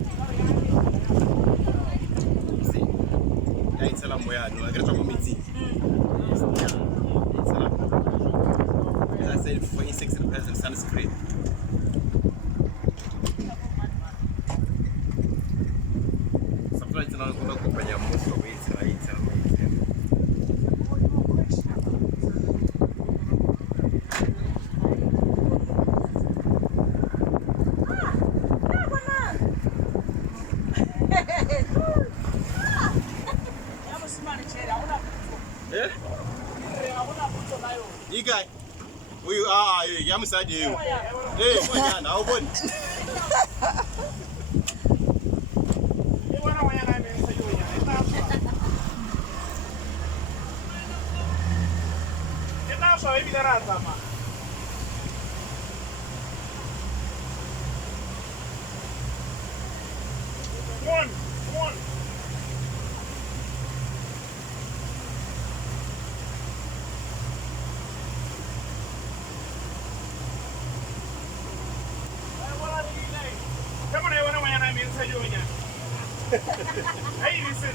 See, yeah, it's a lot more. No, I got to come meet. As I said, for insects and pests and sunscreen. Sometimes I'm going to company most of it. You guy, we are. I'm inside you. Hey, what now? What? Come on, come on. Come on, I want to say you again. Hey, listen.